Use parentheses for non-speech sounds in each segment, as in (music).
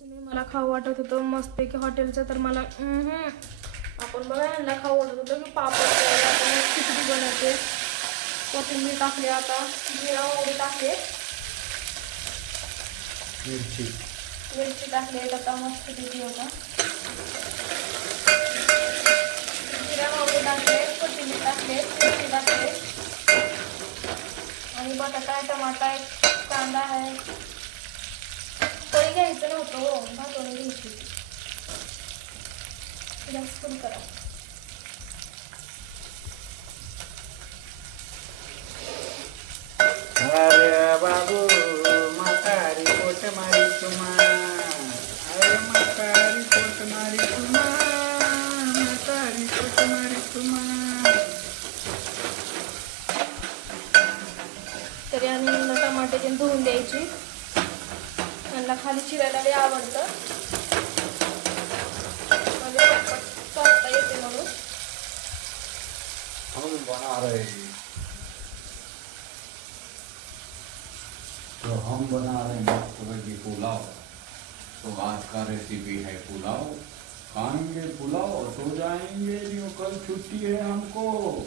तुम्ही मला खाऊ वाटत होतं. मस्तपैकी हॉटेलचं तर मला हम्म. आपण बघा यांना खाऊ वाटत होतं. मी पापड मी खिचडी बनवते. कोथिंबीर टाकली आता. जिरा वगैरे टाकले. मिरची. मिरची टाकली आता. मस्त किती होता जिरा वगैरे टाकले. कोथिंबीर टाकले. मिरची टाकले. आणि बटाटा आहे टमाटा आहे कांदा आहे. पोळी घ्यायचं नव्हतं हो भाजून घ्यायची गॅस फुल करा. अरे बाबू. तो हम बना रहे हैं, मस्त वेजी पुलाव. तो आज का रेसिपी है पुलाव. खाएँगे पुलाव और सो जाएँगे जो कल छुट्टी है हमको.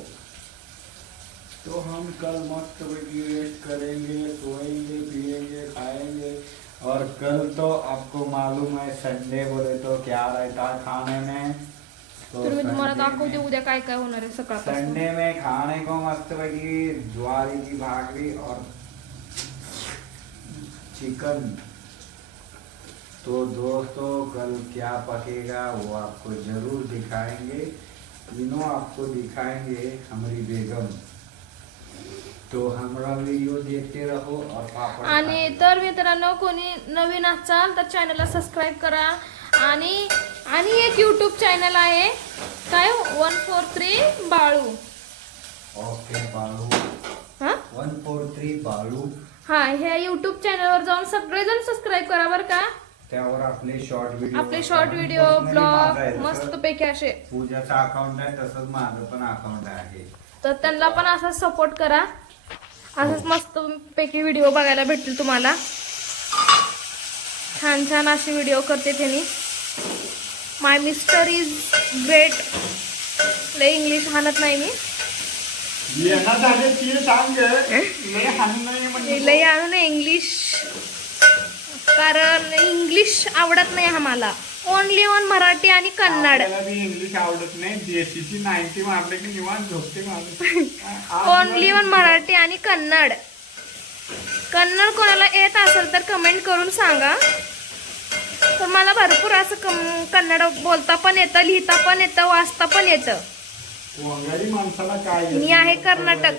तो हम कल मस्त रेस्ट करेंगे, सोएँगे, पिएँगे, खाएँगे. और कल तो आपको मालूम है संडे बोले तो क्या रहता खाने में? तो तर मी तुम्हाला दाखवते उद्या काय काय होणार आहे सकाळपासून संडे में खाने को मस्त लगी ज्वारी की भाकरी और चिकन। तो दोस्तों कल क्या पकेगा वो आपको ज़रूर दिखाएँगे। तीनों आपको दिखाएँगे हमारी बेगम। तो हमारा वीडियो देखते रहो और पापड़ आणि तर मित्रांनो कोणी नवीन असाल तर चॅनलला सबस्क्राईब करा. आणि आणि एक यूट्यूब चॅनल आहे. काय one four three Balu. Okay हा? वन फोर थ्री बालू हा ह्या यूट्यूब चॅनलवर जाऊन सगळेजण सबस्क्राईब करा बरं का. त्यावर आपले शॉर्ट व्हिडिओ आपले शॉर्ट व्हिडिओ ब्लॉग मस्त पैकी असे. पूजाचा अकाउंट आहे तसंच माझं पण अकाउंट आहे. तर त्यांना पण असाच सपोर्ट करा. असंच मस्त पैकी व्हिडिओ बघायला भेटतील तुम्हाला. छान छान असे व्हिडिओ करते त्यांनी. माय मिस्टर इज ग्रेट लय इंग्लिश हाणत नाही मी. लय हानी नाही म्हणजे. लय आणू इंग्लिश कारण इंग्लिश आवडत नाही आम्हाला. ओनली ऑन मराठी आणि कन्नड इंग्लिश आवडत नाही. देशीची नाईन्टी मारले की निवांत झोपते ओनली ऑन मराठी आणि कन्नड कन्नड कोणाला येत असेल तर कमेंट करून सांगा. तर मला भरपूर असं कम कन्नड बोलता पण येतं लिहिता पण येतं वाचता पण येतं. मी आहे. कर्नाटक.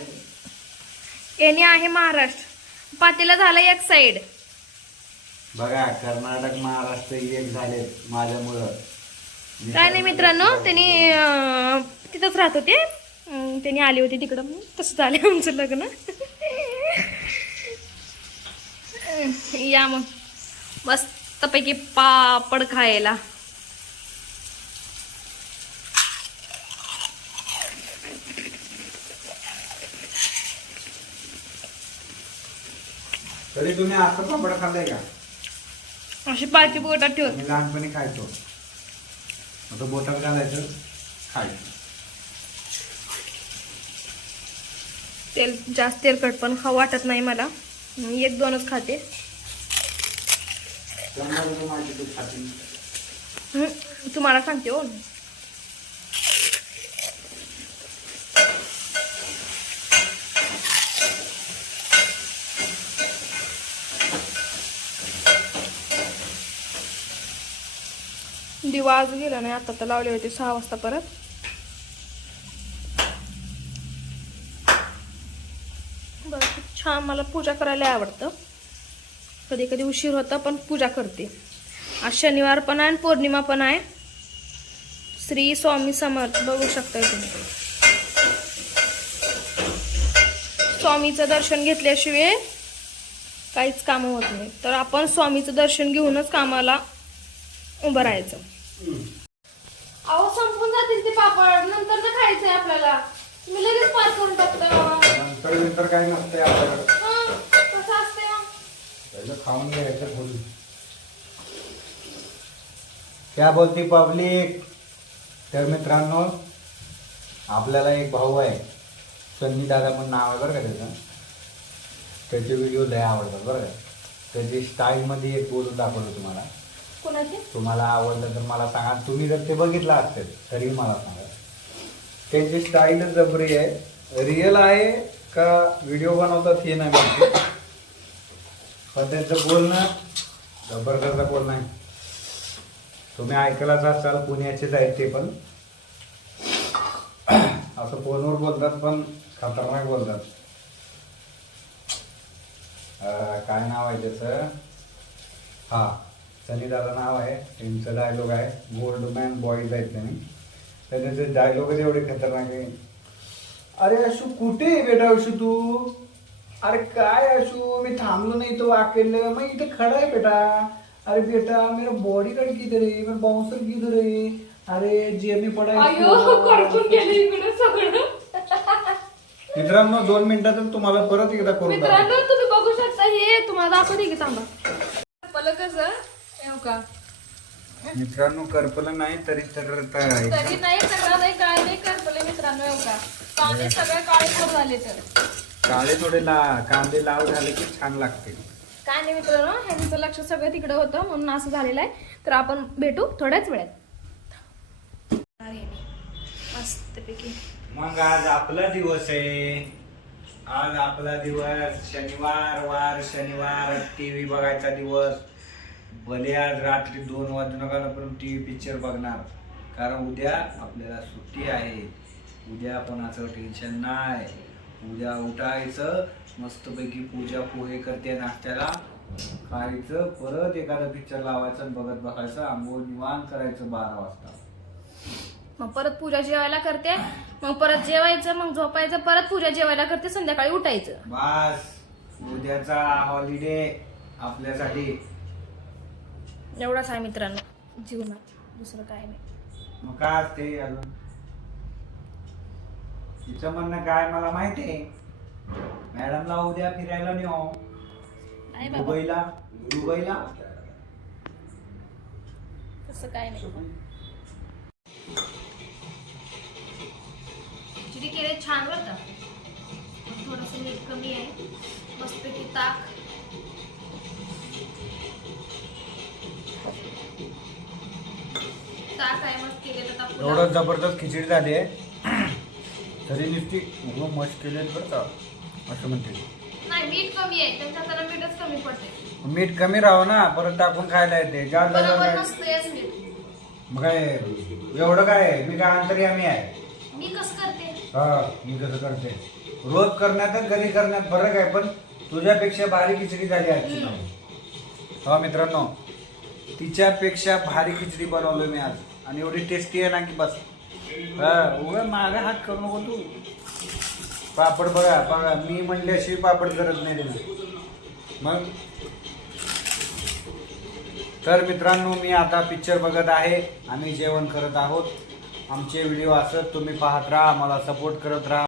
याने आहे महाराष्ट्र. पातीला झालं एक साईड बघा कर्नाटक महाराष्ट्र एक झाले माझ्यामुळं. काय नाही मित्रांनो त्यांनी तिथंच राहत होते. त्यांनी आले होते तिकडं तसं झालं आमचं लग्न. (laughs) या मग. मस्तपैकी पापड खायला. तरी तुम्ही असं पापड खाल्लंय का? अशी पाठी बोटात ठेवून मी लहानपणी खायचो. आता बोटात घालायचं खायचं. तेल जास्त तेलकट पण खाऊ वाटत नाही मला. मी एक दोनच खाते. तुम्हाला सांगते हो. दिवा आज गेला नाही आता तर लावले होते सहा वाजता परत. बरं खूप छान मला पूजा करायला आवडतं. कधी कधी उशीर होता पण पूजा करते. आज शनिवार पण आहे आणि पौर्णिमा पण आहे. श्री स्वामी समर्थ बघू शकता तुम्ही. स्वामीचं दर्शन घेतल्याशिवाय काहीच कामं होत नाही. तर आपण स्वामीचं दर्शन घेऊनच कामाला उभं राहायचं. अहो संपून जातील ते पापड. नंतर तर खायचंय आपल्याला. तुम्ही लगेच पार करून टाकता नंतर नंतर काही नसतंय आपल्याकडं. हं, कसं असतंय. पहिलं खाऊन घ्यायचं थोडी. क्या बोलती पब्लिक? तर मित्रांनो आपल्याला एक भाऊ आहे. सन्नी दादा पण नाव आहे बरं का त्याचं. त्याचे व्हिडिओ लय आवडतात बरं का. त्याची स्टाईलमध्ये एक बोलून दाखवलं तुम्हाला. कोणाची? तुम्हाला आवडलं तर मला सांगा. तुम्ही जर ते बघितलं असेल तरी मला सांगा. त्यांची स्टाईल जबरी आहे. रिअल आहे का व्हिडिओ बनवतात हे नाही माहिती. पण त्यांचं बोलणं जबरदस्त बोलणं आहे. तुम्ही ऐकलाच असाल पुण्याचेच आहेत ते पण. असं फोनवर बोलतात पण खतरनाक बोलतात. काय नाव आहे त्याचं? हा. सनी दादा नाव आहे त्यांचं डायलॉग आहे. गोल्ड मॅन बॉईज आहेत त्यांनी. तर त्याचे डायलॉगच एवढे खतरनाक आहे. अरे अशू कुठे आहे बेटा अशू तू? अरे काय अशू मी थांबलो नाही तो वाकेल मग इथे खडा आहे बेटा. अरे बेटा मेरा बॉडी गार्ड किधर है मेरा बाउंसर किधर है अरे जे मी अयो करपून गेले इकडे सगळं. मित्रांनो दोन मिनिटातच तुम्हाला परत एकदा करून. मित्रांनो तुम्ही बघू शकता. हे तुम्हाला दाखवते की थांबा. मला कसं येऊ का? मित्रांनो करपलं नाही तरी तर तर आहे. तरी नाही सगळं नाही काय नाही करपले मित्रांनो येऊ का? कांदे सगळे काळे खूप झाले तर. काळे थोडे ला कांदे लाव झाले की छान लागते. काय नाही मित्रांनो ह्यांचं लक्ष सगळं तिकडे होतं म्हणून असं झालेलं आहे. तर आपण भेटू थोड्याच वेळात. मस्तपैकी. मग आज आपला दिवस आहे. आज आपला दिवस शनिवार वार शनिवार टीव्ही बघायचा दिवस. भले आज रात्री दोन वाजून टीव्ही पिक्चर बघणार. कारण उद्या आपल्याला सुट्टी आहे. उद्या कोणाचं टेन्शन नाही. उद्या उठायचं मस्तपैकी पूजा पोहे करते नाश्त्याला. खायचं परत एखादा पिक्चर लावायचं आणि बघत बघायचं आंघोळ निवांत करायचं बारा वाजता. मग परत पूजा जेवायला करते. मग परत जेवायचं मग झोपायचं परत पूजा जेवायला करते संध्याकाळी उठायचं. बस. उद्याचा हॉलिडे आपल्यासाठी. एवढाच आहे मित्रांनो. जीवनात दुसरं काय नाही. मग काय असते अजून? तिचं म्हणणं काय मला माहिती आहे? मॅडमला उद्या फिरायला नेऊ. बाबा. दुबईला? दुबईला? तसं काय नाही. केले छान बरं का? थोडस मीठ कमी आहे. मस्तपैकी ताक ताक. एवढं जबरदस्त खिचडी झाली आहे. तरी नुसती उघडून मस्त केले बरं का असं म्हणते. नाही मीठ कमी आहे त्यांच्या हाताला मीठच कमी पडते. मीठ कमी राहावं ना परत टाकून खायला येते. बरोबर मीठ. मग काय एवढं काय आहे? मी काय अंतर्यामी आहे. मी कसं करते? हा मी कसं करते? रोज करण्यात आणि घरी करण्यात फरक आहे पण तुझ्यापेक्षा भारी खिचडी झाली आजची. हा मित्रांनो तिच्यापेक्षा भारी खिचडी बनवलं मी आज. आणि एवढी टेस्टी आहे ना की बस. हा. उगा मागे हात करू नको तू. पापड बघा बघा. मी म्हणल्याशी पापड करत नाही देणार. मग? तर मित्रांनो मी आता पिक्चर बघत आहे आम्ही जेवण करत आहोत. आमचे व्हिडिओ असत तुम्ही पाहत राहा आम्हाला सपोर्ट करत राहा.